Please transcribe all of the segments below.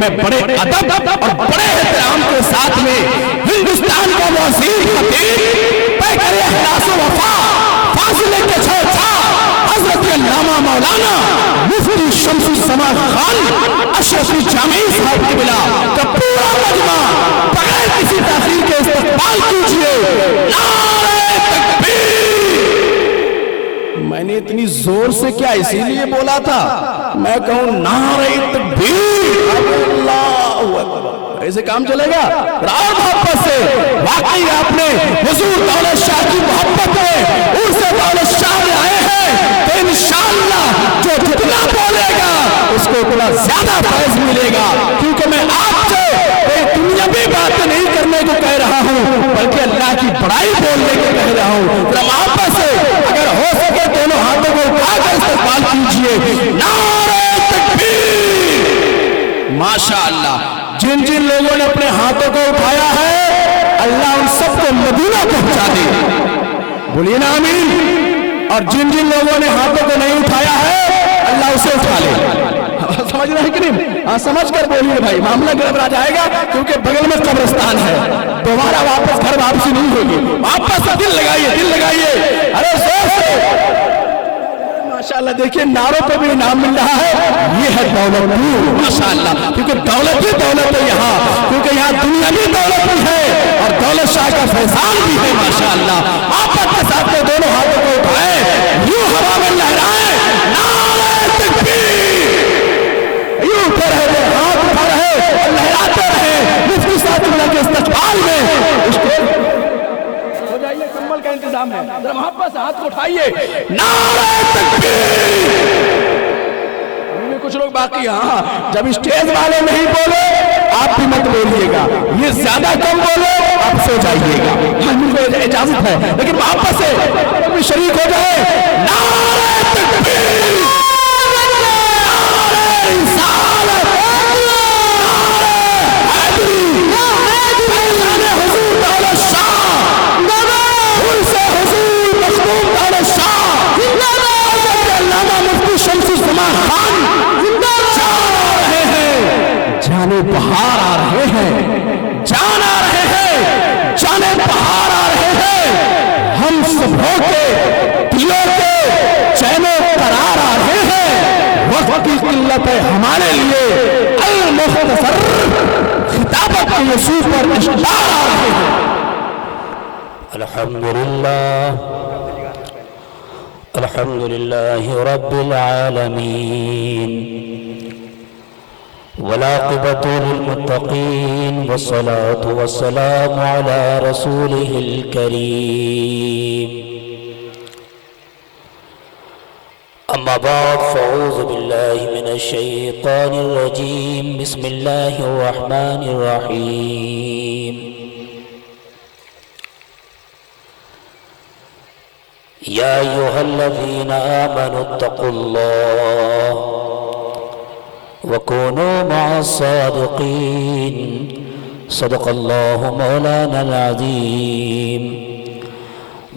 میں بڑے ادب اور بڑے احترام کے ساتھ میں ہندوستان کا وزیر خطیب پیکر اخلاص و وفا فاضل کے چھوچا حضرت علامہ مولانا مفتی شمس الزمان خان اشرفی جامعی صاحب کی بلا کا پورا مجمع بغیر کسی تاخیر کے استقبال کیجئے۔ نعرہ تکبیر! میں نے اتنی زور سے کیا اسی لیے بولا تھا؟ میں کہوں نعرہ تکبیر! اللہ اکبر! ایسے کام چلے گا؟ راہ محبت سے واقعی آپ نے حضور دولت شاہ کی محبت میں عرص دولت شاہ میں آئے ہیں تو انشاءاللہ جو جتنا بولے گا اس کو اتنا زیادہ فیض ملے گا، کیونکہ میں آپ سے ایک دنیاوی باتیں نہیں کرنے کو کہہ رہا ہوں بلکہ اللہ کی بڑائی بولنے کو کہہ رہا ہوں۔ ذرا محبت سے اگر ہو سکے دونوں ہاتھوں کو اٹھا کر استقبال کیجئے۔ نعرہ تکبیر! ماشاءاللہ جن جن لوگوں نے اپنے ہاتھوں کو اٹھایا ہے اللہ ان سب کو مدینہ پہنچا دے، بولیے نا آمین۔ اور جن جن لوگوں نے ہاتھوں کو نہیں اٹھایا ہے اللہ اسے اٹھا لے۔ سمجھ رہے ہیں کہ نہیں؟ ہاں سمجھ کر بولیے بھائی، معاملہ گڑبڑا جائے گا کیونکہ بغل میں قبرستان ہے، دوبارہ واپس گھر واپسی نہیں ہوگی۔ واپس سے دل لگائیے، دل لگائیے، ارے زور سے ماشاءاللہ۔ دیکھیے نعروں پہ بھی انعام مل رہا ہے، یہ ہے دولت پور ماشاءاللہ، کیونکہ دولت ہی دولت ہے یہاں، کیونکہ یہاں دنیا بھی دولت بھی ہے اور دولت شاہ کا فیضان بھی ہے ماشاءاللہ۔ آپت کے ساتھ میں دونوں ہاتھوں کو اٹھائیں، یوں ہوا میں لہرائیں، نعرہ تکبیر! یوں اٹھے رہے، ہاتھ اٹھا رہے اور لہراتے رہے مفتی صاحب کے استقبال میں۔ ہو جائیے، کمبل کا انتظام ہے، ذرا محبت سے ہاتھ کو اٹھائیے۔ نعرہ تکبیر! ابھی میں کچھ لوگ باقی، ہاں جب اسٹیج والے نہیں بولے آپ بھی مت بولیے گا، یہ زیادہ کم بولے آپ سو جائیے گا، ہاں مجھے اجازت ہے، لیکن محبت سے بھی شریک ہو جائے۔ نعرہ تکبیر! جانے بہار آ رہے ہیں، جان آ رہے ہیں، جانے بہار آ رہے ہیں، ہم سبھوں کے دلوں کے چین و قرار آ رہے ہیں، وقت کی قلت ہے ہمارے لیے المختصر خطابت کے یسوع پر اشعار آ رہے ہیں۔ الحمدللہ رب العالمین والعاقبۃ للمتقین والصلاة والسلام علی رسولہ الکریم، اما بعد فاعوذ باللہ من الشیطان الرجیم، بسم اللہ الرحمن الرحیم۔ یا ایھا الذین آمنوا اتقوا اللہ وكونوا مع الصادقين، صدق الله مولانا العظيم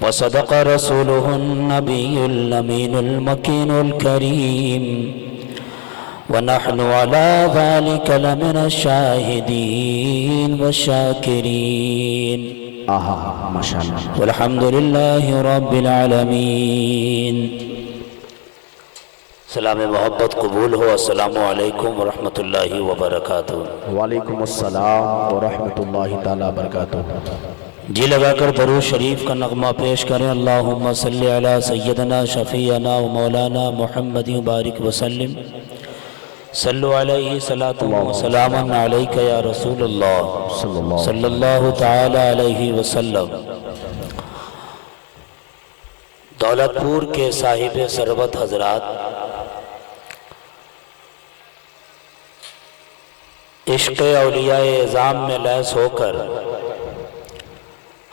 وصدق رسوله النبي الأمين المكين الكريم، ونحن على ذلك لمن الشاهدين والشاكرين، ما شاء اللہ، والحمد لله رب العالمين۔ سلام محبت قبول ہو، السلام علیکم ورحمۃ اللہ وبرکاتہ۔ وعلیکم السلام ورحمۃ اللہ تعالیٰ وبرکاتہ۔ جی لگا کر درود شریف کا نغمہ پیش کریں، اللہم صلی علی سیدنا شفیعنا و مولانا محمد بارک وسلم، صلو علیہ صلاۃ و سلام علیک یا رسول اللہ صلی اللہ تعالی علیہ وسلم۔ دولت پور کے صاحب ثروت حضرات، عشق اولیاء اعظام میں لیس ہو کر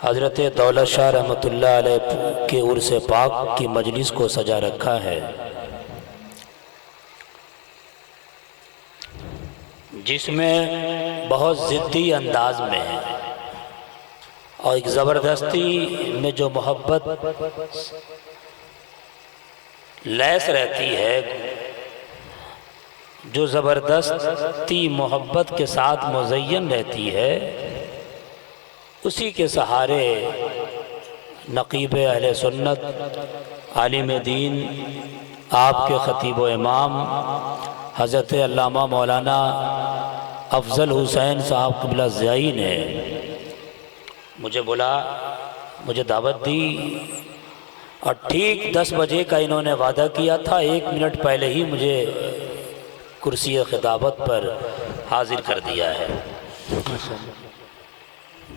حضرت دولت شاہ رحمۃ اللہ علیہ کے عرس پاک کی مجلس کو سجا رکھا ہے، جس میں بہت ضدی انداز میں ہے اور ایک زبردستی میں جو محبت لیس رہتی ہے جو زبردستی محبت کے ساتھ مزین رہتی ہے، اسی کے سہارے نقیب اہل سنت، عالم دین، آپ کے خطیب و امام حضرت علامہ مولانا افضل حسین صاحب قبلہ زیائی نے مجھے مجھے دعوت دی، اور ٹھیک 10 بجے کا انہوں نے وعدہ کیا تھا، 1 منٹ پہلے ہی مجھے کرسی خطابت پر حاضر کر دیا ہے۔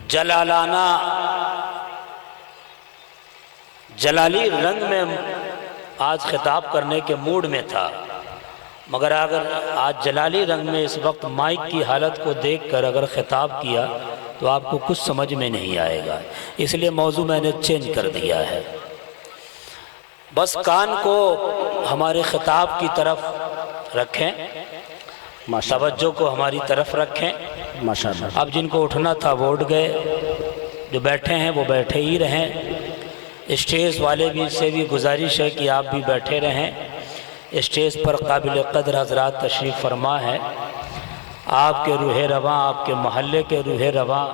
جلالانہ جلالی رنگ میں آج خطاب کرنے کے موڈ میں تھا، مگر اگر آج جلالی رنگ میں اس وقت مائک کی حالت کو دیکھ کر اگر خطاب کیا تو آپ کو کچھ سمجھ میں نہیں آئے گا، اس لیے موضوع میں نے چینج کر دیا ہے۔ بس کان کو ہمارے خطاب کی طرف رکھیں، توجہ کو ہماری طرف رکھیں۔ اب جن کو اٹھنا تھا وہ اٹھ گئے، جو بیٹھے ہیں وہ بیٹھے ہی رہیں۔ اسٹیج والے بھی سے بھی گزارش ہے کہ آپ بھی بیٹھے رہیں۔ اسٹیج پر قابل قدر حضرات تشریف فرما ہے، آپ کے روح رواں، آپ کے محلے کے روح رواں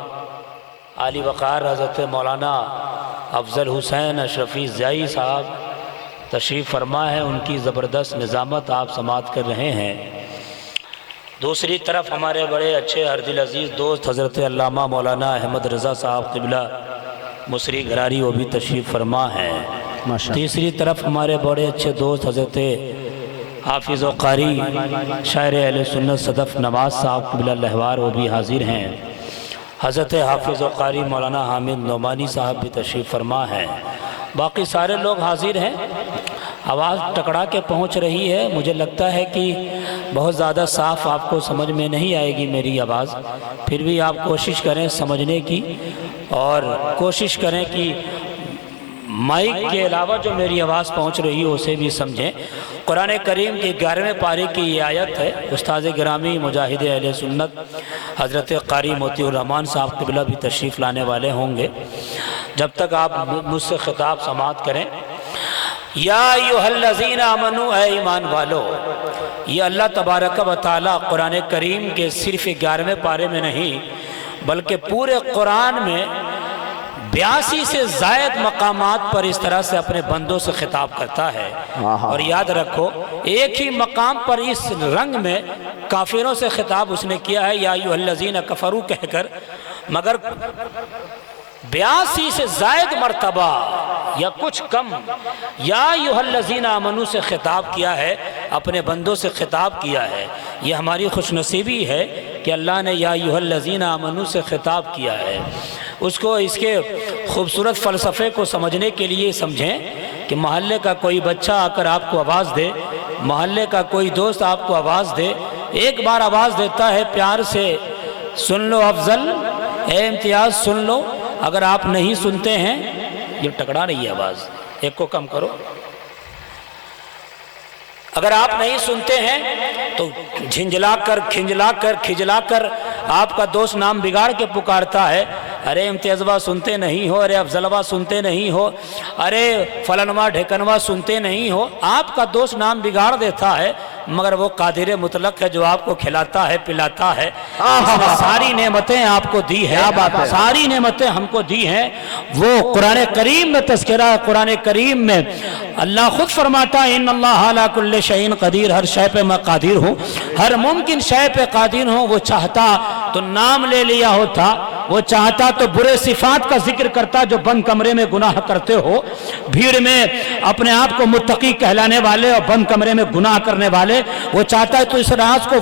عالی وقار حضرت مولانا افضل حسین اشرفی زیائی صاحب تشریف فرما ہے، ان کی زبردست نظامت آپ سماعت کر رہے ہیں۔ دوسری طرف ہمارے بڑے اچھے ہر دل عزیز دوست حضرت علامہ مولانا احمد رضا صاحب قبلہ مصری گھراری وہ بھی تشریف فرما ہے۔ تیسری طرف ہمارے بڑے اچھے دوست حضرت حافظ و قاری شاعر اہل سنت صدف نواز صاحب قبلہ لہوار وہ بھی حاضر ہیں۔ حضرت حافظ و قاری مولانا حامد نعمانی صاحب بھی تشریف فرما ہے۔ باقی سارے لوگ حاضر ہیں۔ آواز ٹکرا کے پہنچ رہی ہے، مجھے لگتا ہے کہ بہت زیادہ صاف آپ کو سمجھ میں نہیں آئے گی میری آواز، پھر بھی آپ کوشش کریں سمجھنے کی، اور کوشش کریں کہ مائک کے علاوہ جو میری آواز پہنچ رہی ہے اسے بھی سمجھیں۔ قرآن کریم کی 11ویں پارے کی یہ آیت ہے، استاد گرامی مجاہد اہل سنت حضرت قاری موتی الرحمن صاحب قبلہ بھی تشریف لانے والے ہوں گے۔ جب تک آپ مجھ سے خطاب سماعت کریں، یا ایھا الذین آمنوا، اے ایمان والو، یہ اللہ تبارک و تعالی قرآن کریم کے صرف 11ویں پارے میں نہیں بلکہ پورے قرآن میں 82 سے زائد مقامات پر اس طرح سے اپنے بندوں سے خطاب کرتا ہے۔ اور یاد رکھو، ایک ہی مقام پر اس رنگ میں کافروں سے خطاب اس نے کیا ہے، یا ایھا الذین کفروا کہہ کر، مگر 82 سے زائد مرتبہ یا کچھ کم یا ایھا الذین آمنوا سے خطاب کیا ہے، اپنے بندوں سے خطاب کیا ہے۔ یہ ہماری خوش نصیبی ہے کہ اللہ نے یا ایھا الذین آمنوا سے خطاب کیا ہے۔ اس کو اس کے خوبصورت فلسفے کو سمجھنے کے لیے سمجھیں کہ محلے کا کوئی بچہ آ کر آپ کو آواز دے، محلے کا کوئی دوست آپ کو آواز دے، ایک بار آواز دیتا ہے پیار سے، سن لو افضل، اے امتیاز سن لو۔ اگر آپ نہیں سنتے ہیں، یہ ٹکرا رہی ہے آواز، ایک کو کم کرو۔ اگر آپ نہیں سنتے ہیں تو جھنجلا کر کھنجلا کر کھجلا کر آپ کا دوست نام بگاڑ کے پکارتا ہے، ارے امتیازوا سنتے نہیں ہو، ارے افضلوا سنتے نہیں ہو، ارے فلنوا ڈھکنوا سنتے نہیں ہو۔ آپ کا دوست نام بگاڑ دیتا ہے، مگر وہ قادر مطلق ہے جو آپ کو کھلاتا ہے پلاتا ہے، اس نے ساری نعمتیں آپ کو دی ہیں، ساری نعمتیں ہم کو دی ہیں۔ وہ قرآن کریم میں تذکرہ ہے، قرآن کریم میں اللہ خود فرماتا ہے، ان اللہ علی کل شیء قدیر، ہر شے پہ میں قادر ہوں، ہر ممکن شے پہ قادر ہوں۔ وہ چاہتا تو نام لے لیا ہوتا، وہ چاہتا تو برے صفات کا ذکر کرتا جو بند کمرے میں گناہ کرتے ہو، بھیڑ میں اپنے آپ کو متقی کہلانے والے اور بند کمرے میں گناہ کرنے والے، وہ چاہتا ہے تو اس راز کو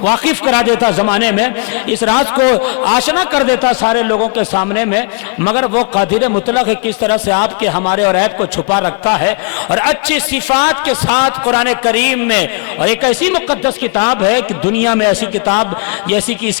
واقف کرا دیتا زمانے میں، اس راز کو آشنا کر دیتا سارے لوگوں کے سامنے میں، مگر وہ قادر مطلق ہے کس طرح سے آپ کے ہمارے اور عیب کو چھپا رکھتا ہے، اور اچھی صفات کے ساتھ قرآن کریم میں، اور ایک ایسی مقدس کتاب ہے کہ دنیا میں ایسی کتاب جیسی کہ اس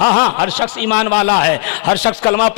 ہاں ہاں ہر شخص ایمان والا ہے، ہر شخص کلمہ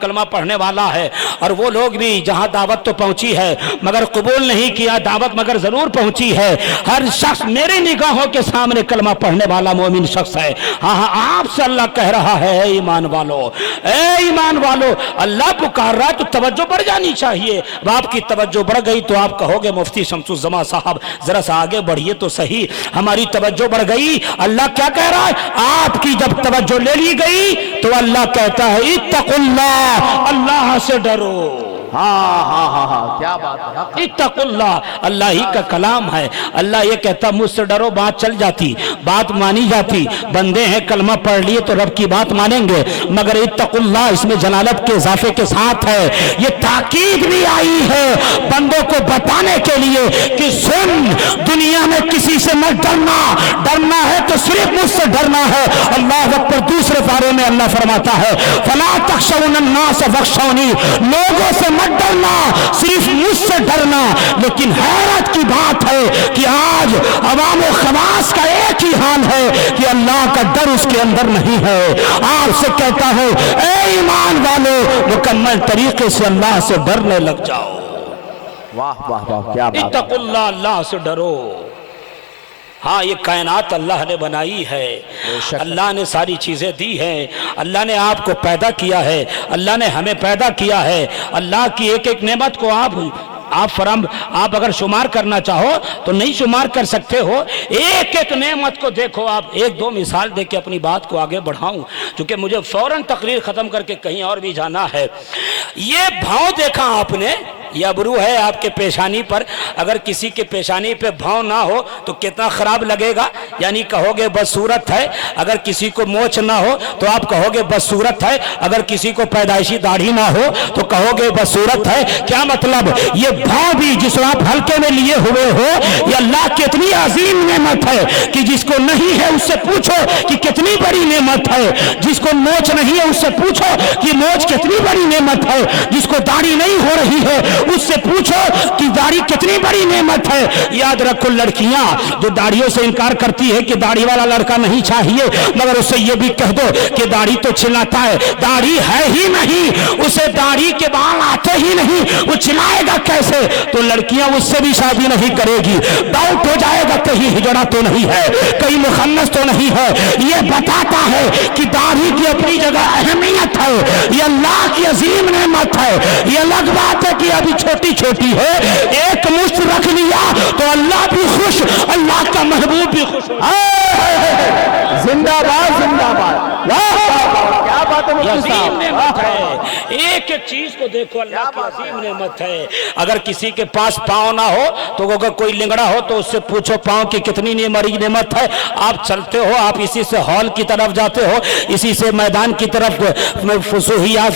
کلمہ پڑھنے والا ہے، اور وہ لوگ بھی جہاں دعوت تو پہنچی ہے مگر قبول نہیں کیا، دعوت مگر ضرور پہنچی ہے۔ ہر شخص میری نگاہوں کے سامنے کلمہ پڑھنے والا مومن شخص ہے۔ ہاں ہاں آپ سے اللہ کہہ رہا ہے اے ایمان والو، اے ایمان والو، اللہ پکار رہا ہے تو توجہ بڑھ جانی چاہیے۔ اب آپ کی توجہ بڑھ گئی تو آپ کہو گے مفتی شمس الزمان صاحب ذرا سا آگے بڑھیے تو صحیح، ہماری توجہ بڑھ گئی۔ اللہ کیا کہہ رہا ہے؟ آپ کی جب توجہ لے لی گئی تو اللہ کہتا ہے اتقوا اللہ، اللہ سے ڈرو۔ ہاں ہاں ہاں ہاں کیا بات ہے، اتقوا اللہ، اللہ ہی کا کلام ہے۔ اللہ یہ کہتا مجھ سے ڈرو، بات چل جاتی، بات مانی جاتی۔ بندے ہیں کلمہ پڑھ لیے تو رب کی بات مانیں گے، مگر اتقوا اللہ اس میں جلالت کے اضافے کے ساتھ ہے، یہ تاکید بھی آئی ہے بندوں کو بتانے کے لیے کہ سن، دنیا میں کسی سے مت ڈرنا، ڈرنا ہے تو صرف مجھ سے ڈرنا ہے۔ اللہ اکبر، دوسرے پارے میں اللہ فرماتا ہے فلا تخشون الناس واخشونی، لوگوں سے مت ڈرنا، صرف مجھ سے ڈرنا۔ لیکن حیرت کی بات ہے کہ آج عوام و خواص کا ایک ہی حال ہے کہ اللہ کا ڈر اس کے اندر نہیں ہے۔ آپ سے کہتا ہے اے ایمان والو، مکمل طریقے سے اللہ سے ڈرنے لگ جاؤ۔ واہ واہ واہ کیا بات، اتقوا اللہ، اللہ سے ڈرو۔ ہاں یہ کائنات اللہ نے بنائی ہے، اللہ نے ساری چیزیں دی ہیں، اللہ نے آپ کو پیدا کیا ہے، اللہ نے ہمیں پیدا کیا ہے۔ اللہ کی ایک ایک نعمت کو آپ اگر شمار کرنا چاہو تو نہیں شمار کر سکتے ہو۔ ایک ایک نعمت کو دیکھو۔ آپ ایک دو مثال دے کے اپنی بات کو آگے بڑھاؤں چونکہ مجھے فوراً تقریر ختم کر کے کہیں اور بھی جانا ہے۔ یہ بھاؤں دیکھا آپ نے، یہ ابرو ہے آپ کے پیشانی پر، اگر کسی کے پیشانی پہ بھاؤں نہ ہو تو کتنا خراب لگے گا، یعنی کہو گے بدصورت ہے۔ اگر کسی کو مونچھ نہ ہو تو آپ کہو گے بدصورت ہے، اگر کسی کو پیدائشی داڑھی نہ ہو تو کہو گے بدصورت ہے۔ کیا مطلب؟ یہ بھاؤں بھی جس کو آپ ہلکے میں لیے ہوئے ہو، یہ اللہ کی اتنی عظیم نعمت ہے کہ جس کو نہیں ہے اس سے پوچھو کہ کتنی بڑی نعمت ہے۔ جس کو مونچھ نہیں ہے اس سے پوچھو کہ مونچھ کتنی بڑی نعمت ہے۔ جس کو داڑھی نہیں ہو رہی ہے اس سے پوچھو کہ داڑھی کتنی بڑی نعمت ہے۔ یاد رکھو لڑکیاں جو داڑھیوں سے انکار کرتی ہے کہ داڑھی والا لڑکا نہیں چاہیے، مگر اسے یہ بھی کہہ دو کہ داڑھی تو چلاتا ہے، داڑھی ہے ہی نہیں، اسے داڑھی کے بال آتے ہی نہیں، وہ چلائے گا کیسے؟ تو لڑکیاں اس سے بھی شادی نہیں کرے گی۔ ڈاؤٹ ہو جائے گا کہیں ہجڑا تو نہیں ہے، کہیں مخنث تو نہیں ہے۔ یہ بتاتا ہے کہ داڑھی کی اپنی جگہ اہمیت ہے، یہ اللہ کی عظیم نعمت ہے۔ یہ الگ بات ہے کہ ابھی چھوٹی چھوٹی ہے، ایک مشت رکھ لیا تو اللہ بھی خوش، اللہ کا محبوب بھی خوش۔ زندہ باد زندہ باد، کیا بات ہے مفتی عظیم نعمت صاحب۔ ہے، ایک ایک چیز کو دیکھو، اللہ کی عظیم نعمت ہے۔ اگر کسی کے پاس پاؤں نہ ہو تو اگر کوئی لنگڑا ہو تو اس سے پوچھو پاؤں کی کتنی بڑی نعمت ہے۔ آپ چلتے ہو، آپ اسی سے ہال کی طرف جاتے ہو، اسی سے میدان کی طرف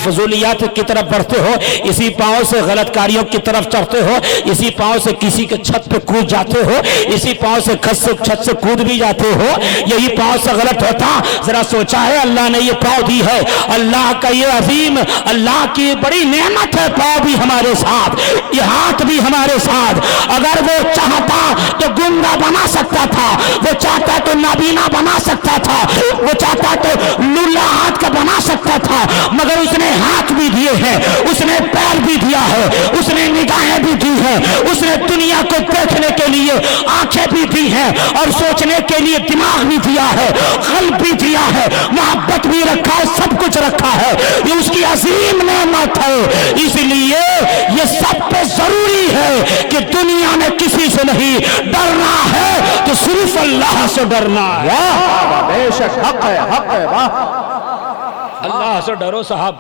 فضولیات کی طرف بڑھتے ہو، اسی پاؤں سے غلط کاریوں کی طرف چڑھتے ہو، اسی پاؤں سے کسی کے چھت پہ کود جاتے ہو، اسی پاؤں سے چھت سے کود بھی جاتے ہو۔ یہی پاؤں سے غلط ہوتا، ذرا سوچا ہے اللہ نے یہ پاؤں دی ہے، اللہ کا یہ عظیم، اللہ کی بڑی نعمت ہے۔ پاؤں بھی ہمارے ساتھ، یہ ہاتھ بھی ہمارے ساتھ۔ اگر وہ چاہتا تو گنگا بنا سکتا تھا، وہ چاہتا تو نابینا بنا سکتا تھا، وہ چاہتا تو لولا ہاتھ کا بنا سکتا تھا، مگر اس نے ہاتھ بھی دیے ہیں، اس نے پیر بھی دیا ہے، اس نے نگاہیں بھی دی ہیں، اس نے دنیا کو دیکھنے کے لیے آنکھیں بھی دی ہیں اور سوچنے کے لیے دماغ بھی دیا ہے، قلب بھی دیا ہے، محبت بھی رکھا ہے، سب کچھ رکھا ہے۔ یہ اس کی عظیم نعمت ہے، اس لیے یہ سب پہ ضروری ہے کہ دنیا میں کسی سے نہیں ڈرنا ہے تو صرف اللہ سے ڈرنا ہے۔ واہ بے شک، حق ہے حق ہے، واہ۔ اللہ سے ڈرو صاحب،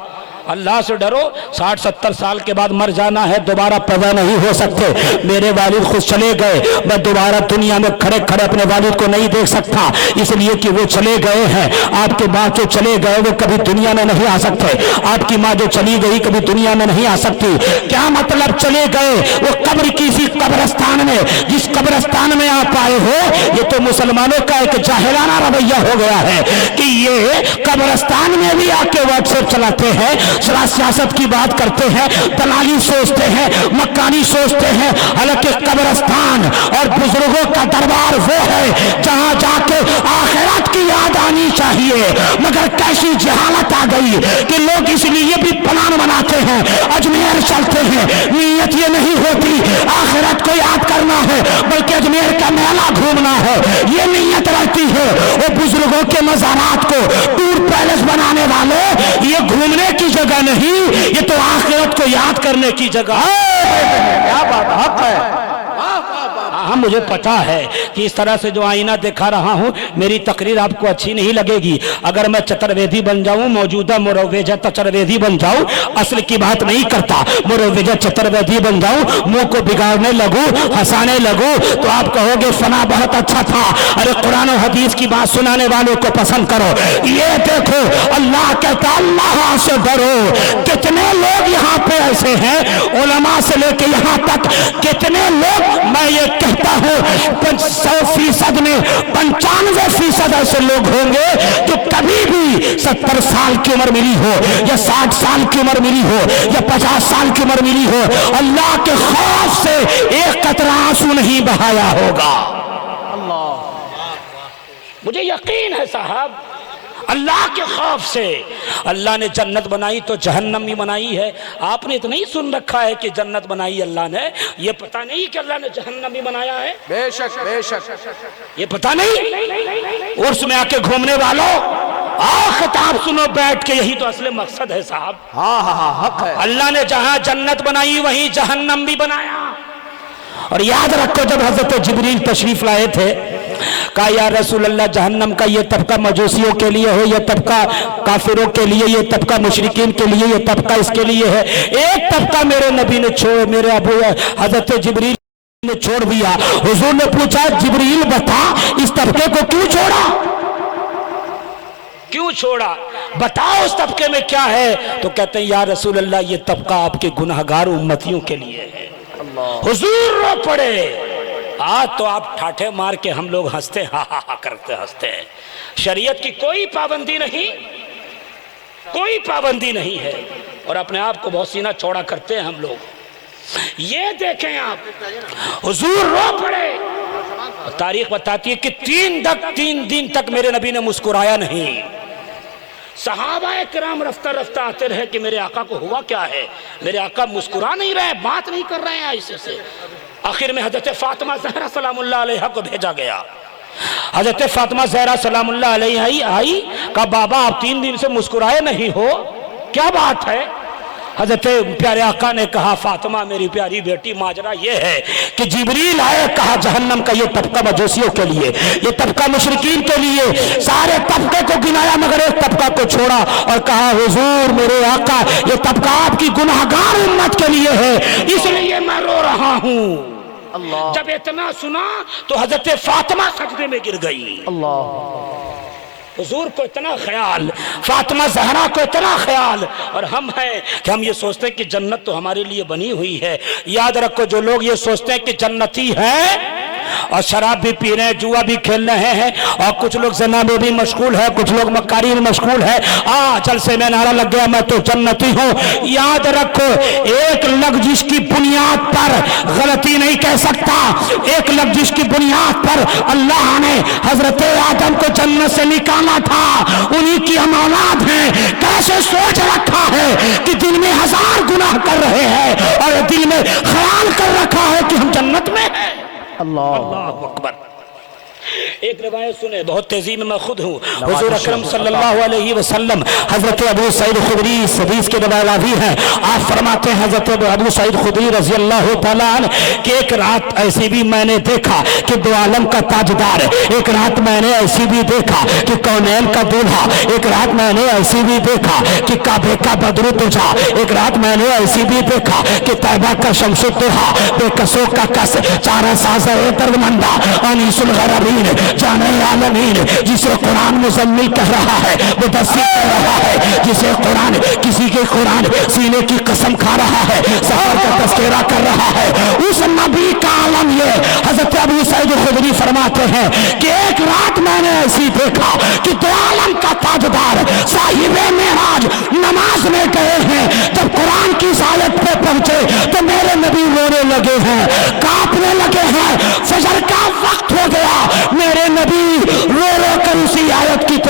اللہ سے ڈرو۔ 60-70 سال کے بعد مر جانا ہے، دوبارہ پیدا نہیں ہو سکتے۔ میرے والد خود چلے گئے، میں دوبارہ دنیا میں کھڑے کھڑے اپنے والد کو نہیں دیکھ سکتا، اس لیے کہ وہ چلے گئے ہیں۔ آپ کے ماں جو چلے گئے وہ کبھی دنیا میں نہیں آ سکتے، آپ کی ماں جو چلی گئی کبھی دنیا میں نہیں آ سکتی۔ کیا مطلب چلے گئے؟ وہ قبر کسی قبرستان میں، جس قبرستان میں آپ آئے ہو، یہ تو مسلمانوں کا ایک جاہلانہ رویہ ہو گیا ہے کہ یہ قبرستان میں بھی آ کے واٹس ایپ چلاتے ہیں، سیاست کی بات کرتے ہیں، دلالی سوچتے ہیں، مکانی سوچتے ہیں۔ حالانکہ قبرستان اور بزرگوں کا دربار وہ ہے جہاں جا کے آخرت کی یاد آنے آنی چاہیے، مگر کیسی جہالت آ گئی کہ لوگ اس لیے بھی پلان بناتے ہیں، اجمیر چلتے ہیں، نیت یہ نہیں ہوتی آخرت کو یاد کرنا ہے بلکہ اجمیر کا میلہ گھومنا ہے، یہ نیت رہتی ہے۔ وہ بزرگوں کے مزارات کو ٹور پیلس بنانے والے، یہ گھومنے کی جگہ نہیں، یہ تو آخرت کو یاد کرنے کی جگہ ہے۔ کیا بات، حق ہے۔ ہاں مجھے پتا ہے کہ اس طرح سے جو آئینہ دکھا رہا ہوں میری تقریر آپ کو اچھی نہیں لگے گی، اگر میں چترویدی بن جاؤں، موجودہ مروجہ چترویدی بن جاؤں، اصل کی بات نہیں کرتا، مروجہ چترویدی بن جاؤں، منہ کو بگاڑنے لگوں، ہنسانے لگوں تو آپ کہو گے فنا بہت اچھا تھا۔ ارے قرآن و حدیث کی بات سنانے والوں کو پسند کرو۔ یہ دیکھو اللہ کہتا اللہ سے ڈرو۔ کتنے لوگ یہاں پہ ایسے ہیں، علماء سے لے کے یہاں تک کتنے لوگ، میں یہ کہتا ہوں 100% میں 95% ایسے لوگ ہوں گے جو کبھی بھی 70 سال کی عمر ملی ہو یا 60 سال کی عمر ملی ہو یا 50 سال کی عمر ملی ہو، اللہ کے خوف سے ایک قطرہ آنسو نہیں بہایا ہوگا۔ مجھے یقین ہے صاحب، اللہ کے خوف سے۔ اللہ نے جنت بنائی تو جہنم بھی بنائی ہے۔ آپ نے اتنا ہی سن رکھا ہے کہ جنت بنائی اللہ نے، یہ پتہ نہیں کہ اللہ نے جہنم بھی بنایا ہے؟ بے شک بے شک، یہ پتہ نہیں؟ عرس میں آ کے گھومنے والوں، خطاب سنو بیٹھ کے، یہی تو اصل مقصد ہے صاحب۔ ہاں ہاں ہاں، حق ہے۔ اللہ نے جہاں جنت بنائی وہیں جہنم بھی بنایا۔ اور یاد رکھو جب حضرت جبریل تشریف لائے تھے، کہا یا رسول اللہ جہنم کا یہ طبقہ مجوسیوں کے لیے ہے، یہ طبقہ کافروں کے لیے، یہ طبقہ مشرکین کے لیے، یہ طبقہ اس کے لیے ہے۔ ایک طبقہ میرے نبی نے چھوڑ، میرے ابو حضرت جبریل نے چھوڑ دیا۔ حضور نے پوچھا جبریل بتا اس طبقے کو کیوں چھوڑا؟ کیوں چھوڑا؟ بتاؤ اس طبقے میں کیا ہے؟ تو کہتے ہیں یا رسول اللہ یہ طبقہ آپ کے گناہگار امتیوں کے لیے ہے۔ حضور رو پڑے۔ آج تو آپ ٹھاٹھے مار کے ہم لوگ ہنستے ہاں ہاں ہاں کرتے ہنستے ہیں۔ شریعت کی کوئی پابندی نہیں، کوئی پابندی نہیں ہے، اور اپنے آپ کو بہت سینہ چوڑا کرتے ہیں ہم لوگ۔ یہ دیکھیں آپ، حضور رو پڑے۔ تاریخ بتاتی ہے کہ 3 دن تک میرے نبی نے مسکرایا نہیں۔ صحابہ کرام رفتہ رفتہ آتے رہے کہ میرے آقا کو ہوا کیا ہے، میرے آقا مسکرا نہیں رہے، بات نہیں کر رہے ہیں ایسے سے۔ آخر میں حضرت فاطمہ زہرا سلام اللہ علیہ کو بھیجا گیا۔ حضرت فاطمہ زہرا سلام اللہ علیہ آئی، کہا بابا آپ 3 دن سے مسکرائے نہیں ہو، کیا بات ہے؟ حضرت پیارے آقا نے کہا فاطمہ میری پیاری بیٹی ماجرا یہ ہے کہ جبریل آئے، کہا جہنم کا یہ طبقہ مجوسیوں کے لیے، یہ طبقہ مشرکین کے لیے، سارے طبقے کو گنایا مگر ایک طبقہ کو چھوڑا، اور کہا حضور میرے آقا یہ طبقہ آپ کی گناہگار امت کے لیے ہے، اس لیے میں رو رہا ہوں۔ جب اتنا سنا تو حضرت فاطمہ سجدے میں گر گئی۔ حضور کو اتنا خیال، فاطمہ زہرا کو اتنا خیال، اور ہم ہیں کہ ہم یہ سوچتے ہیں کہ جنت تو ہمارے لیے بنی ہوئی ہے۔ یاد رکھو جو لوگ یہ سوچتے ہیں کہ جنتی ہیں اور شراب بھی پی رہے ہیں، جوا بھی کھیل رہے ہیں، اور کچھ لوگ زنا میں بھی مشغول ہے، کچھ لوگ مکاری میں مشغول ہے، جلسے میں نعرہ لگ گیا میں تو جنتی ہوں۔ یاد رکھو ایک لفظ کی بنیاد پر غلطی نہیں کہہ سکتا، ایک لفظ کی بنیاد پر اللہ نے حضرت آدم کو جنت سے نکالا تھا، انہی کی ہم اولاد ہیں۔ کیسے سوچ رکھا ہے کہ دل میں 1000 گناہ کر رہے ہیں اور دل میں خیال کر رکھا ہے کہ ہم جنت میں ہیں۔ اللہ اکبر۔ ایک روایت سنے، بہت تیزی میں خود ہوں، حضور اکرم صلی اللہ علیہ وسلم حضرت ابو سعید خدری اس حدیث کے راوی ہیں، آپ فرماتے ہیں حضرت ابو سعید خدری رضی اللہ تعالیٰ عنہ کہ ایک رات ایسی بھی میں نے دیکھا کہ دو عالم کا تاجدار، ایک رات میں نے ایسی بھی دیکھا کہ کونین کا دولہا، ایک رات میں نے ایسی بھی دیکھا کہ کعبے کا بدر تجھا، ایک رات میں نے ایسی بھی دیکھا کہ طیبہ کا شمس الضحیٰ، بے کسوں کا کس، چارہ ساز دردمندہ، انیس الغربین، جانے عالمین، جسے قرآن مزمل کہہ رہا ہے، مدثر کہہ رہا ہے، جسے قرآن کسی کے قرآن سینے کی قسم کھا رہا ہے، سفر کا تذکرہ کر رہا ہے، اس نبی کا عالم یہ۔ حضرت ابو سعید خدری فرماتے ہیں کہ ایک رات میں نے ایسی دیکھا کہ دو عالم کا تاجدار صاحب معراج نماز میں گئے ہیں، جب قرآن کی آیت پہ پہنچے تو میرے نبی رونے لگے ہیں، کانپنے لگے ہیں، فجر کا وقت ہو گیا، میرے نبی رو رو کر اسی آیت کی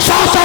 100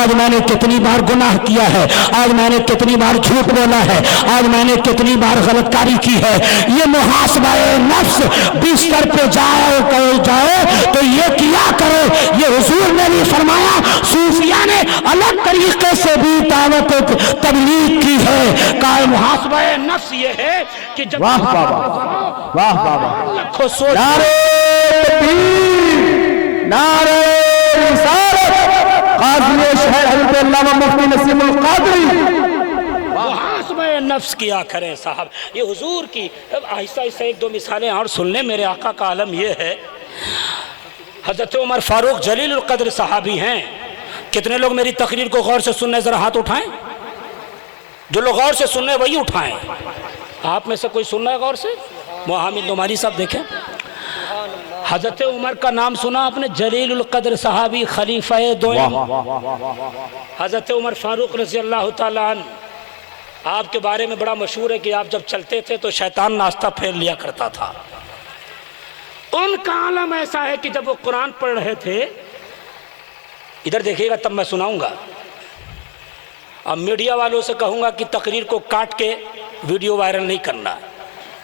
آج میں نے کتنی بار گناہ کیا ہے، آج میں نے کتنی بار جھوٹ بولا ہے، آج میں نے کتنی بار غلط کاری کی ہے۔ یہ محاسبہ نفس بستر پہ جاؤ تو یہ کیا کرو۔ یہ حضور نے بھی فرمایا، صوفیہ نے الگ طریقے سے بھی دعوت تبلیغ کی ہے۔ محاسبہ نفس یہ ہے کہ جب واہ بابا، واہ بابا، کو سوچ نعرہ تکبیر، نعرہ رسالت، قاضی شہر حضرت علامہ مفتی نسیم القادری۔ محاسبہ نفس کیا کریں صاحب۔ یہ حضور کی آہستہ آہستہ ایک دو مثالیں اور سن لیں۔ میرے آقا کا عالم یہ ہے، حضرت عمر فاروق جلیل القدر صحابی ہیں۔ کتنے لوگ میری تقریر کو غور سے سننے، ذرا ہاتھ اٹھائیں۔ جو لوگ غور سے سننے وہی اٹھائیں۔ آپ میں سے کوئی سننا ہے غور سے؟ حامد نعمانی صاحب دیکھیں، حضرت عمر کا نام سنا آپ نے؟ جلیل القدر صحابی، خلیفہ دوئم حضرت عمر فاروق رضی اللہ تعالیٰ عنہ۔ آپ کے بارے میں بڑا مشہور ہے کہ آپ جب چلتے تھے تو شیطان ناستہ پھیر لیا کرتا تھا۔ ان کا عالم ایسا ہے کہ جب وہ قرآن پڑھ رہے تھے، ادھر دیکھیے گا تب میں سناؤں گا۔ اب میڈیا والوں سے کہوں گا کہ تقریر کو کاٹ کے ویڈیو وائرل نہیں کرنا۔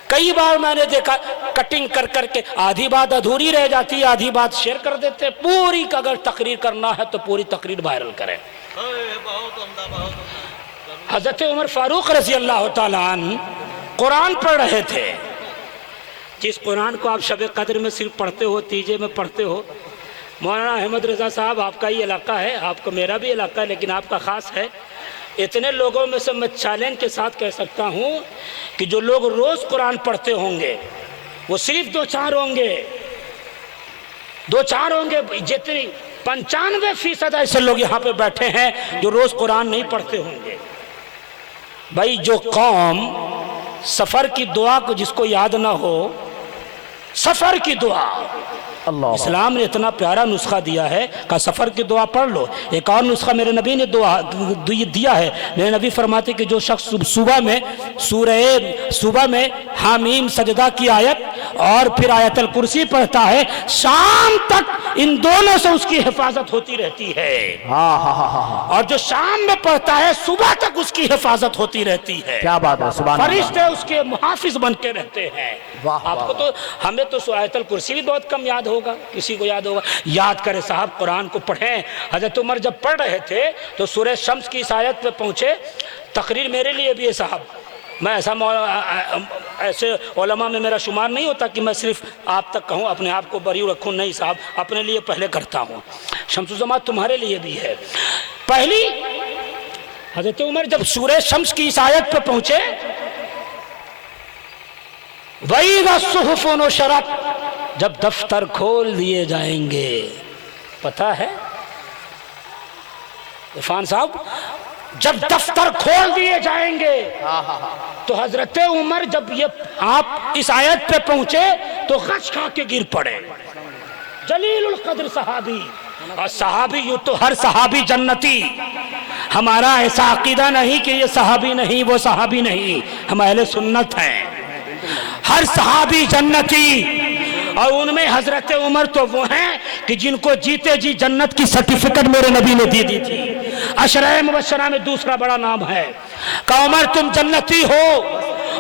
کئی بار میں نے دیکھا کٹنگ کر کر کے آدھی بات ادھوری رہ جاتی ہے، آدھی بات شیئر کر دیتے۔ پوری اگر تقریر کرنا ہے تو پوری تقریر وائرل کریں۔ حضرت عمر فاروق رضی اللہ تعالیٰ عنہ قرآن پڑھ رہے تھے۔ جس قرآن کو آپ شب قدر میں صرف پڑھتے ہو، تیجے میں پڑھتے ہو۔ مولانا احمد رضا صاحب، آپ کا ہی علاقہ ہے، آپ کا میرا بھی علاقہ ہے، لیکن آپ کا خاص ہے۔ اتنے لوگوں میں سے میں چیلنج کے ساتھ کہہ سکتا ہوں کہ جو لوگ روز قرآن پڑھتے ہوں گے وہ صرف دو چار ہوں گے، جتنی 95% ایسے لوگ یہاں پہ بیٹھے ہیں جو روز قرآن نہیں پڑھتے ہوں گے۔ بھائی جو قوم سفر کی دعا کو جس کو یاد نہ ہو، سفر کی دعا، اسلام نے اتنا پیارا نسخہ دیا ہے کہ سفر کی دعا پڑھ لو۔ ایک اور نسخہ میرے نبی نے دیا ہے۔ میرے نبی فرماتے کہ جو شخص صبح میں حامیم سجدہ کی آیت اور پھر آیت الکرسی پڑھتا ہے، شام تک ان دونوں سے اس کی حفاظت ہوتی رہتی ہے۔ اور جو شام میں پڑھتا ہے صبح تک اس کی حفاظت ہوتی رہتی ہے۔ کیا بات ہے، سبحان اللہ۔ فرشتے اس کے محافظ بن کے رہتے ہیں۔ آپ کو تو، ہمیں تو آیت الکرسی بھی بہت کم یاد ہوگا، کسی کو یاد ہوگا؟ یاد کرے صاحب، قرآن کو پڑھیں۔ حضرت عمر جب پڑھ رہے تھے تو سورہ شمس کی اس آیت پہ پہنچے۔ تقریر میرے لیے بھی ہے صاحب، میں ایسے علماء میں میرا شمار نہیں ہوتا کہ میں صرف آپ تک کہوں، اپنے آپ کو بری رکھوں، نہیں صاحب، اپنے لیے پہلے کرتا ہوں۔ شمس الزمان تمہارے لیے بھی ہے۔ پہلی حضرت عمر جب سورہ شمس کی اس آیت پہ پہنچے، وَإِذَا الصُّحُفُ نُشِرَتْ، جب دفتر کھول دیے جائیں گے۔ پتہ ہے عرفان صاحب، جب دفتر کھول دیے جائیں گے تو حضرت عمر جب یہ آپ اس آیت پہ پہنچے تو غش کھا کے گر پڑے۔ جلیل القدر صحابی، اور صحابی یوں تو ہر صحابی جنتی۔ ہمارا ایسا عقیدہ نہیں کہ یہ صحابی نہیں، وہ صحابی نہیں، ہم اہل سنت ہیں۔ ہر صحابی جنتی، اور ان میں حضرت عمر تو وہ ہیں کہ جن کو جیتے جی جنت کی سرٹیفکیٹ میرے نبی نے دی تھی۔ عشرہ مبشرہ میں دوسرا بڑا نام ہے کہ عمر تم جنتی ہو۔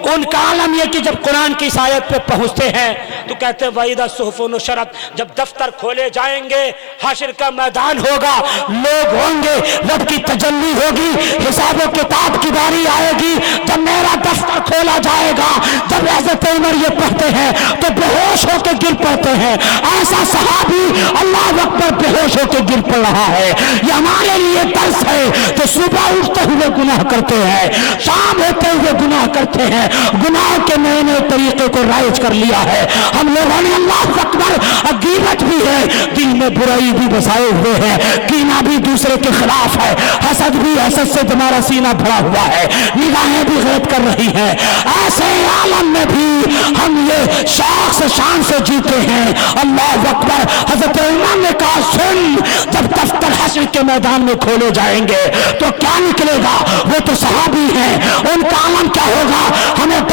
ان کا عالم یہ کہ جب قرآن کی اس آیت پہ پہنچتے ہیں تو کہتے ہیں وَإِذَا الصُّحُفُ نُشِرَتْ، جب دفتر کھولے جائیں گے، حشر کا میدان ہوگا، لوگ ہوں گے، رب کی تجلی ہوگی، حساب و کتاب کی باری آئے گی، جب میرا دفتر کھولا جائے گا۔ جب حضرت عمر یہ پڑھتے ہیں تو بے ہوش ہو کے گر پڑتے ہیں۔ ایسا صحابی اللہ اکبر بے ہوش ہو کے گر پڑ رہا ہے۔ یہ ہمارے لیے درس ہے کہ صبح اٹھتے ہوئے گناہ کرتے ہیں، شام ہوتے ہوئے گناہ کرتے ہیں، گناہ کے نئے نئے طریقے کو رائج کر لیا ہے ہم لوگوں نے۔ اللہ اکبر، غیبت بھی ہے، دل میں برائی بھی بسائے ہوئے ہیں، کینہ بھی دوسرے کے خلاف ہے، حسد بھی، حسد سے تمہارا سینہ بھرا ہوا ہے، نگاہیں بھی غیبت کر رہی ہیں۔ ایسے عالم میں بھی ہم یہ شوق سے شان سے جیتے ہیں۔ اللہ اکبر۔ حضرت عمر نے کہا سن، جب دفتر حشر کے میدان میں کھولے جائیں گے تو کیا نکلے گا؟ وہ تو صحابی ہیں، ان کا عالم کیا ہوگا؟ ہمیں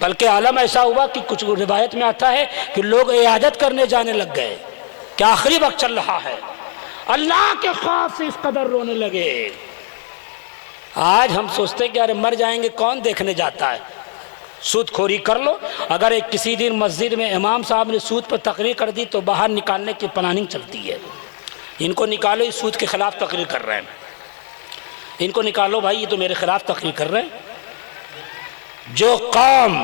بلکہ عالم ایسا ہوا کہ کچھ روایت میں آتا ہے کہ لوگ عیادت کرنے جانے لگ گئے کہ آخری وقت چل رہا ہے، اللہ کے خوف سے اس قدر رونے لگے۔ آج ہم سوچتے کہ ارے مر جائیں گے، کون دیکھنے جاتا ہے؟ سود خوری کر لو۔ اگر ایک کسی دن مسجد میں امام صاحب نے سود پر تقریر کر دی تو باہر نکالنے کی پلاننگ چلتی ہے، ان کو نکالو، اس سود کے خلاف تقریر کر رہے ہیں، ان کو نکالو بھائی، یہ تو میرے خلاف تقریر کر رہے ہیں۔ جو قوم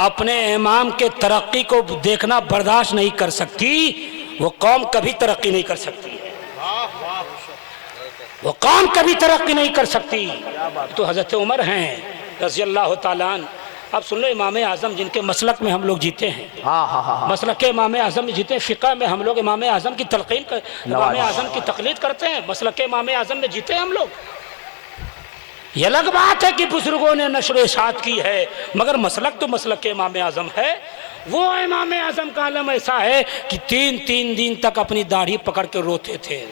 اپنے امام کے ترقی کو دیکھنا برداشت نہیں کر سکتی، وہ قوم کبھی ترقی نہیں کر سکتی، وہ قوم کبھی ترقی نہیں کر سکتی۔ تو حضرت عمر ہیں رضی اللہ تعالیٰ عنہ۔ اب سن لو، امام اعظم جن کے مسلک میں ہم لوگ جیتے ہیں، مسلک امام اعظم میں جیتے ہیں، فقہ میں ہم لوگ امام اعظم کی تلقین امام اعظم کی تقلید کرتے ہیں، مسلک امام اعظم میں جیتے ہیں ہم لوگ۔ یہ الگ بات ہے کہ بزرگوں نے نشر و اشاعت کی ہے، مگر مسلک تو مسلک امام اعظم ہے۔ وہ امام اعظم کا عالم ایسا ہے کہ تین دن تک اپنی داڑھی پکڑ کے روتے تھے۔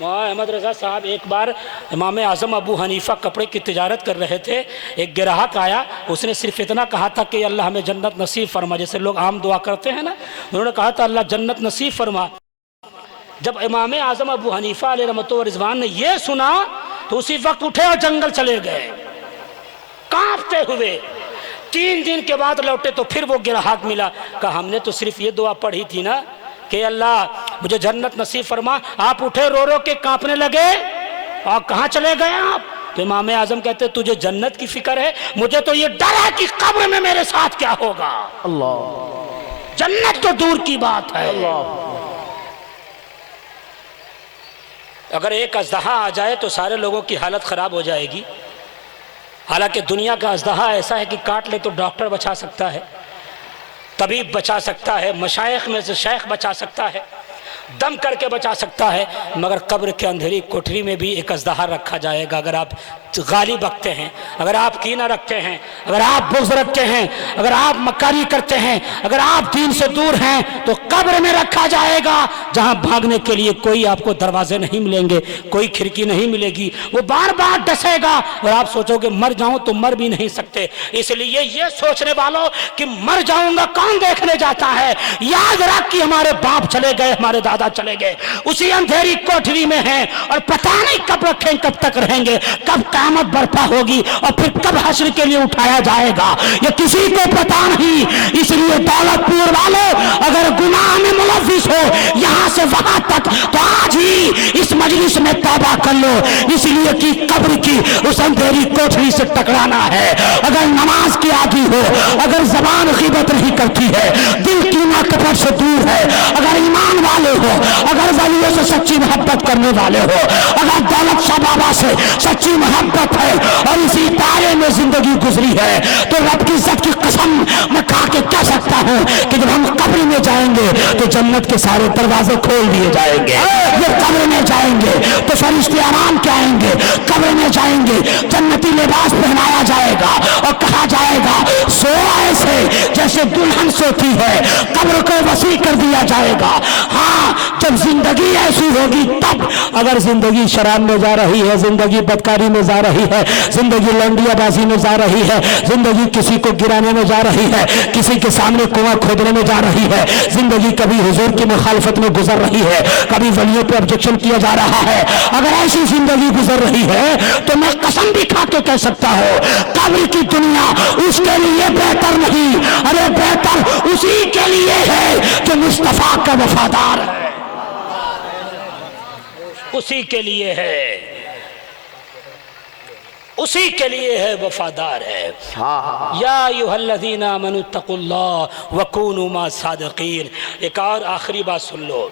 وہاں احمد رضا صاحب ایک بار امام اعظم ابو حنیفہ کپڑے کی تجارت کر رہے تھے، ایک گراہک آیا، اس نے صرف اتنا کہا تھا کہ اللہ ہمیں جنت نصیب فرما، جیسے لوگ عام دعا کرتے ہیں نا، انہوں نے کہا تھا اللہ جنت نصیب فرما۔ جب امام اعظم ابو حنیفہ علیہ رحمۃ و رضوان نے یہ سنا تو اسی وقت اٹھے اور جنگل چلے گئے کانپتے ہوئے۔ 3 دن کے بعد لوٹے تو پھر وہ گراہک ملا، کہا ہم نے تو صرف یہ دعا پڑھی تھی نا کہ اللہ مجھے جنت نصیب فرما، آپ اٹھے رو رو کے کانپنے لگے اور کہاں چلے گئے آپ؟ تو امام اعظم کہتے تجھے جنت کی فکر ہے، مجھے تو یہ ڈر ہے کہ قبر میں میرے ساتھ کیا ہوگا۔ جنت تو دور کی بات ہے۔ اگر ایک اژدہا آ جائے تو سارے لوگوں کی حالت خراب ہو جائے گی، حالانکہ دنیا کا اژدہا ایسا ہے کہ کاٹ لے تو ڈاکٹر بچا سکتا ہے، طبیب بچا سکتا ہے، مشائخ میں سے شیخ بچا سکتا ہے، دم کر کے بچا سکتا ہے، مگر قبر کے اندھیری کوٹری میں بھی ایک اژدہا رکھا جائے گا۔ اگر آپ غالب رکھتے ہیں، اگر آپ کینہ رکھتے ہیں، اگر آپ بغض رکھتے ہیں، اگر آپ مکاری کرتے ہیں، اگر آپ دین سے دور ہیں تو قبر میں رکھا جائے گا، جہاں بھاگنے کے لیے کوئی آپ کو دروازے نہیں ملیں گے، کوئی کھڑکی نہیں ملے گی، وہ بار بار ڈسے گا اور آپ سوچو گے مر جاؤں تو مر بھی نہیں سکتے۔ اس لیے یہ سوچنے والوں کہ مر جاؤں گا کون دیکھنے جاتا ہے، یاد رکھ کہ ہمارے باپ چلے گئے، ہمارے دادا چلے گئے، اسی اندھیری کوٹری میں ہیں اور پتہ نہیں کب رکھیں، کب تک رہیں گے، کب قیامت برپا ہوگی اور پھر کب حشر کے لیے اٹھایا جائے گا، یہ کسی کو پتا نہیں۔ اس لیے دولت پور والوں اگر گناہ میں ملوث ہو یہاں سے وہاں تک تو آج ہی اس مجلس میں توبہ کر لو، اس لیے کہ قبر کی اس اندھیری کوٹری سے ٹکرانا ہے۔ اگر نماز کی عادی ہو، اگر زبان غیبت نہیں کرتی ہے، دل کینہ کپٹ سے دور ہے، اگر ایمان والے ہو، اگر ولیوں سے سچی محبت کرنے والے ہو، اگر دولت شاہ بابا سے سچی محبت ہے اور اسی دائرے میں زندگی گزری ہے تو رب کی عزت کی قسم میں کھا کے کہہ سکتا ہوں کہ جب ہم قبر میں جائیں گے تو جنت کے سارے دروازے کھول دیے جائیں گے۔ یہ قبر میں جائیں گے تو فرشتے آرام کے آئیں گے، قبر میں جائیں گے جنتی لباس پہنایا جائے گا اور کہا جائے گا سو ایسے جیسے دلہن سوتی ہے، قبر کو وسیع کر دیا جائے گا۔ ہاں جب زندگی ایسی ہوگی تب، اگر زندگی شراب میں جا رہی ہے، زندگی بدکاری میں جا رہی ہے، زندگی لنڈیا بازی میں جا رہی ہے، زندگی کسی کو گرانے میں جا رہی ہے، کسی کے سامنے کنواں کھودنے میں جا رہی ہے، زندگی کبھی حضور کی مخالفت میں گزر رہی ہے، کبھی ولیوں پہ آبجیکشن کیا جا رہا ہے، اگر ایسی زندگی گزر رہی ہے تو میں قسم بھی کھا کے کہہ سکتا ہوں قبر کی دنیا اس کے لیے بہتر نہیں، ارے بہتر اسی کے لیے ہے جو مصطفیٰ کا وفادار ہے، اسی کے لیے ہے، اسی کے لیے ہے، وفادار ہے۔ یا ایھا الذین آمنوا اتقوا اللہ وکونوا مع الصادقین۔ ایک اور آخری بات سن لو،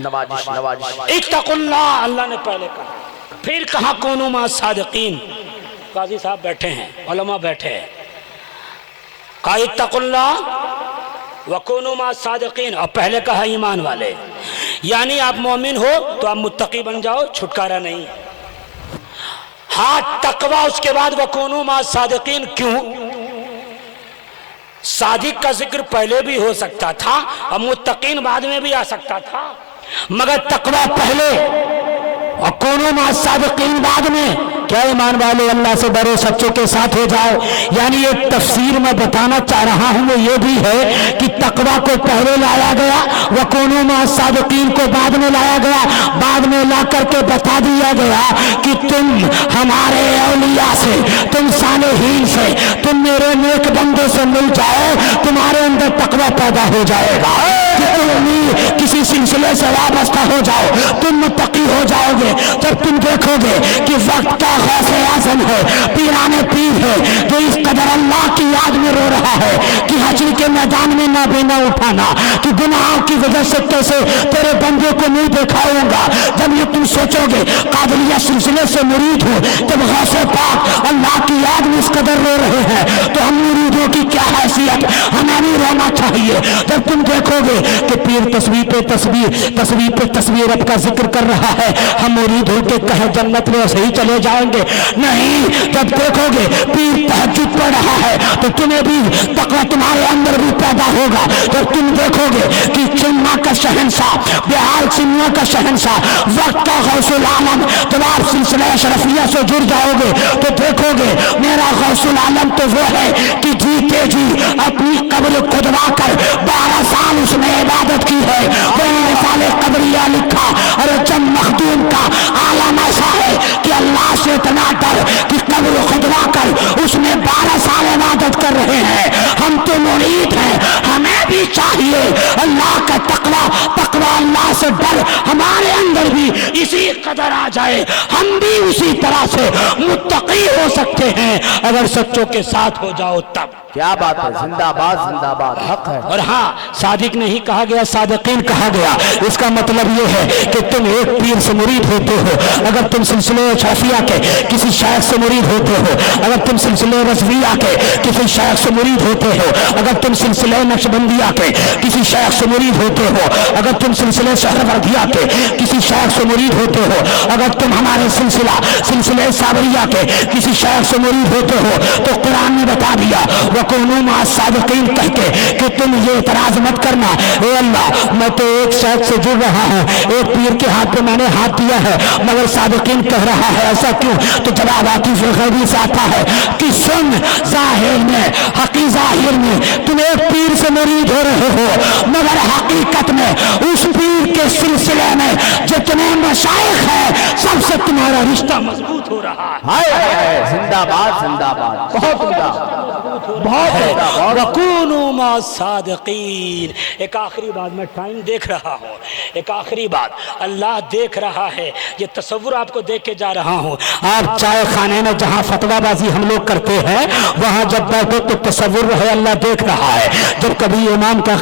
نوازش اتقوا اللہ، اللہ نے پہلے کہا، پھر کہا کونوا مع الصادقین۔ قاضی صاحب بیٹھے ہیں، علماء بیٹھے ہیں، کہا اتقوا اللہ وکونوا مع الصادقین، اور پہلے کہا ایمان والے، یعنی آپ مومن ہو تو آپ متقی بن جاؤ، چھٹکارا نہیں۔ ہاں تقوی اس کے بعد وکونوا مع الصادقین، کیوں؟ صادق کا ذکر پہلے بھی ہو سکتا تھا اور متقین بعد میں بھی آ سکتا تھا، مگر تقوی پہلے اور کونوا مع الصادقین بعد میں۔ کیا ایمان والے اللہ سے ڈرو، سچوں کے ساتھ ہو جاؤ. یعنی ایک تفسیر میں بتانا چاہ رہا ہوں وہ یہ بھی ہے کہ تقویٰ کو پہلے لایا گیا، وَكُونُوا مَعَ الصَّادِقِينَ کو بعد میں لایا گیا. بعد میں لا کر کے بتا دیا گیا کہ تم ہمارے اولیاء سے، تم صالحین سے، تم میرے نیک بندوں سے مل جاؤ، تمہارے اندر تقویٰ پیدا ہو جائے گا. کہ تم کسی سلسلے سے وابستہ ہو جاؤ، تم متقی ہو جاؤ گے. جب تم دیکھو گے کہ وقت کا غوث اعظم ہے، پیران پیر ہے، جو اس قدر اللہ کی یاد میں رو رہا ہے کہ حشر کے میدان میں نہ بینا اٹھانا، کہ گناہوں کی وجہ سے کیسے تیرے بندوں کو نہیں دکھاؤں گا. جب یہ تم سوچو گے قادریہ سلسلے سے مرید ہو، جب غوث پاک اللہ کی یاد میں اس قدر رو رہے ہیں تو ہم مریدوں کی کیا حیثیت، ہمیں بھی رونا چاہیے. جب تم دیکھو گے کہ پیر تصویر پہ تصویر رب کا ذکر کر رہا ہے، ہم مرید ہو کے کہیں جنت میں ایسے ہی چلے جائیں گے؟ نہیں. جب دیکھو گے پیر تہجد پڑھ رہا ہے تو تمہیں بھی تقویٰ تمہارے اندر بھی پیدا ہوگا. جب تم دیکھو گے کہ چننا کا شہنشاہ، بہار چننا کا شہنشاہ، وقت کا غوث العالم، جب آپ سلسلہ اشرفیہ سے جڑ جاؤ گے تو دیکھو گے میرا غوث العالم تو وہ ہے کہ جیتے جی اپنی قبر کھدوا کر 12 سال اس نے عبادت کی ہے. وہی رسالہ قبریہ لکھا. اور جب مخدوم کا عالم ایسا ہے کہ اللہ سے اتنا ڈر کہ قبر کھدوا کر اس میں 12 سال عبادت کر رہے ہیں. ہم تو مرید ہیں، ہمیں بھی چاہیے اللہ کا تقویٰ اللہ سے ڈر ہمارے اندر بھی اسی قدر آ جائے، ہم بھی اسی طرح سے متقی ہو سکتے ہیں اگر سچوں کے ساتھ ہو جاؤ تب. کیا بات ہے، زندہ باد زندہ باد، حق ہے. اور ہاں، صادق نہیں کہا گیا، صادقین کہا گیا. اس کا مطلب یہ ہے کہ تم ایک پیر سے مرید ہوتے ہو، اگر تم سلسلے شافعیہ کے کسی شیخ سے مرید ہوتے ہو، اگر تم سلسلے رضویہ کے کسی شیخ سے مرید ہوتے ہو، اگر تم سلسلے نقشبندیہ کے کسی شیخ سے مرید ہوتے ہو، اگر تم سلسلے سہروردیہ کے کسی شیخ سے مرید ہوتے ہو، اگر تم ہمارے سلسلے صابریہ کے کسی شیخ سے مرید ہوتے ہو، تو قرآن نے بتا دیا وَكُونُوا مَعَ الصَّادِقِينَ کہہ کے کہ تم یہ اعتراض مت کرنا، اے اللہ میں تو ایک شیخ سے جڑ رہا ہوں، ایک پیر کے ہاتھ پہ میں نے ہاتھ دیا ہے، مگر صادقین کہہ رہا ہے ایسا کیوں؟ تو جواب عاطف غیبی سے آتا ہے کہ سن، ظاہر میں ظاہر میں تم ایک پیر سے مرید ہو رہے ہو، مگر حقیقت میں اس پیر کے سلسلے میں جتنے مشائخ ہیں سب سے تمہارا رشتہ مضبوط ہو رہا ہے. ہائے زندہ باد زندہ باد، بہت عمدہ، بہت عمدہ. وَكُونُوا مَعَ الصَّادِقِينَ. ایک آخری بات، میں ٹائم دیکھ رہا ہوں، ایک آخری بات، اللہ دیکھ رہا ہے. یہ تصور آپ کو دیکھ کے جا رہا ہوں. آپ چائے خانے میں جہاں فتویٰ بازی ہم لوگ کرتے ہیں وہاں جب بیٹھو تو تصور رہے اللہ دیکھ رہا ہے. جب کبھی امام کے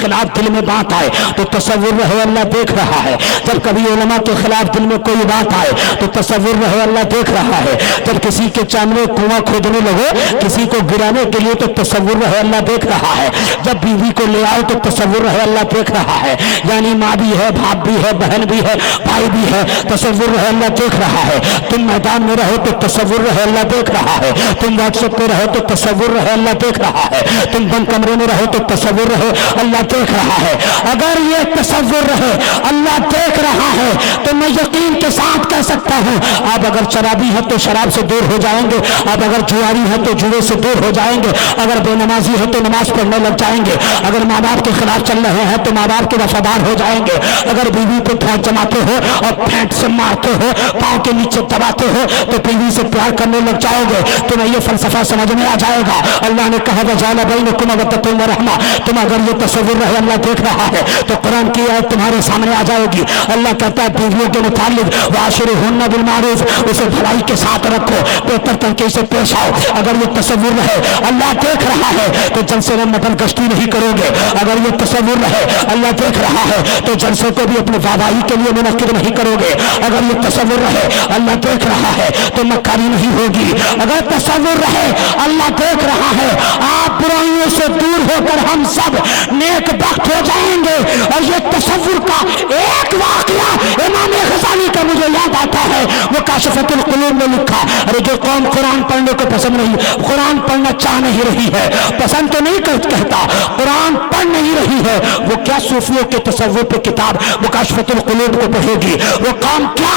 خلاف دل میں بات آئے تو تصور رہے اللہ دیکھ رہا ہے. جب کبھی علماء کے خلاف دل میں کوئی بات آئے تو تصور رہے اللہ دیکھ رہا ہے. جب کسی کے چاندنے کنواں کھودنے لگو، کسی کو گرانے کے لیے تو تصور رہے اللہ دیکھ رہا ہے. جب بیوی کو لے آؤ تو تصور رہے اللہ دیکھ رہا ہے. یعنی ماں بھی ہے، باپ بھی ہے، بہن بھی ہے، بھائی بھی ہے، تصور رہے اللہ دیکھ رہا ہے. تم میدان میں رہو تو تصور رہے اللہ دیکھ رہا ہے. تم واٹس ایپ پہ رہو تو تصور رہے اللہ دیکھ رہا ہے. تم بند کمرے میں رہو تو تصور رہے اللہ دیکھ رہا ہے. اگر یہ تصور رہے اللہ دیکھ رہا ہے تو میں یقین کے ساتھ کہہ سکتا ہوں آپ اگر شرابی ہیں تو شراب سے دور ہو جائیں گے، آپ اگر جواری ہیں تو جوے سے دور ہو جائیں گے، اگر بے نمازی ہے تو نماز پڑھنے لگ جائیں گے، اگر ماں باپ کے خلاف چل رہے ہیں تو ماں باپ کے وفادار ہو جائیں گے، اگر بیوی کو پھینٹ جماتے ہو اور پھینٹ سے مارتے ہو، پاؤں کے نیچے دباتے ہو تو بیوی سے پیار کرنے لگ جاؤ گے. تمہیں یہ فلسفہ سمجھ میں آ جائے گا. اللہ نے کہا وَجَعَلَ بَيْنَكُمْ مَوَدَّةً وَرَحْمَةً. تم اگر یہ تصور رہے اللہ دیکھ رہا ہے تو قرآن کی آیت تمہارے سامنے آ جائے گی. اللہ کہتا ہے بیویوں کے متعلق وَعَاشِرُوهُنَّ بِالْمَعْرُوفِ، اسے بھلائی کے ساتھ رکھو، بہتر طریقے سے پیش آؤ. اگر یہ تصور رہے اللہ دیکھ رہا ہے تو جلسے میں مٹن گشتی نہیں کرو گے. اگر یہ تصور رہے اللہ دیکھ رہا ہے تو جلسے کو بھی اپنے وابائی کے لیے منعقد نہیں کرو گے. اگر یہ تصور رہے اللہ دیکھ رہا ہے تو مکاری نہیں ہوگی. اگر تصور رہے اللہ دیکھ رہا ہے آپ برائیوں سے دور ہو کر ہم سب نیک بخت ہو جائیں گے. اور یہ تصور کا ایک واقعہ امام غزالی کا مجھے یاد آتا ہے، وہ کاشفۃ القلوب میں لکھا. ارے جو قوم قرآن پڑھنے کو پسند نہیں، قرآن پڑھنا چاہ نہیں رہی ہے، پسند تو نہیں کہتا، قرآن پڑھ نہیں رہی ہے، وہ کیا صوفیوں کے تصور پہ کتاب وہ کاشفۃ القلوب کو پڑھے گی؟ وہ قوم کیا